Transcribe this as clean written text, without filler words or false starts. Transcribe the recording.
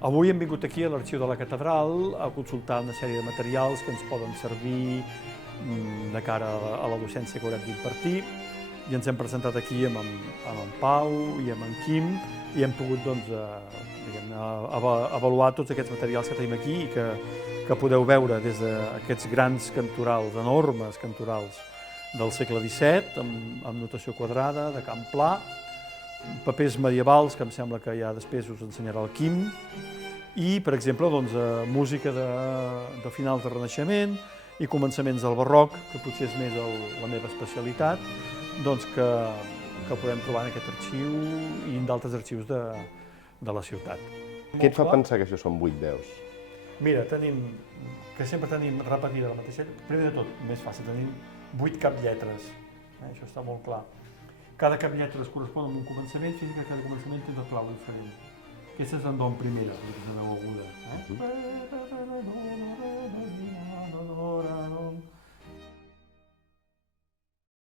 Avui hem vingut aquí a l'Arxiu de la Catedral a consultar una sèrie de materials que ens poden servir de cara a la docència que haurem d'impartir, i ens hem presentat aquí amb en Pau i amb en Quim i hem pogut avaluar tots aquests materials que tenim aquí i que podeu veure des d'aquests grans cantorals, enormes cantorals del segle XVII, amb notació quadrada, de camp pla, papers medievals, que em sembla que ja després us ensenyarà el Quim, i, per exemple, música de finals del Renaixement i començaments del Barroc, que potser és més la meva especialitat, que podem trobar en aquest arxiu i en d'altres arxius de la ciutat. Què et fa pensar que això són 8 veus? Mira, que sempre tenim repetida la mateixa. Primer de tot, més fàcil, tenim 8 caplletres, això està molt clar. Cada caplletra es correspon amb un començament, fins que cada començament té una clau diferent. Aquesta és en do en primera, la veu aguda.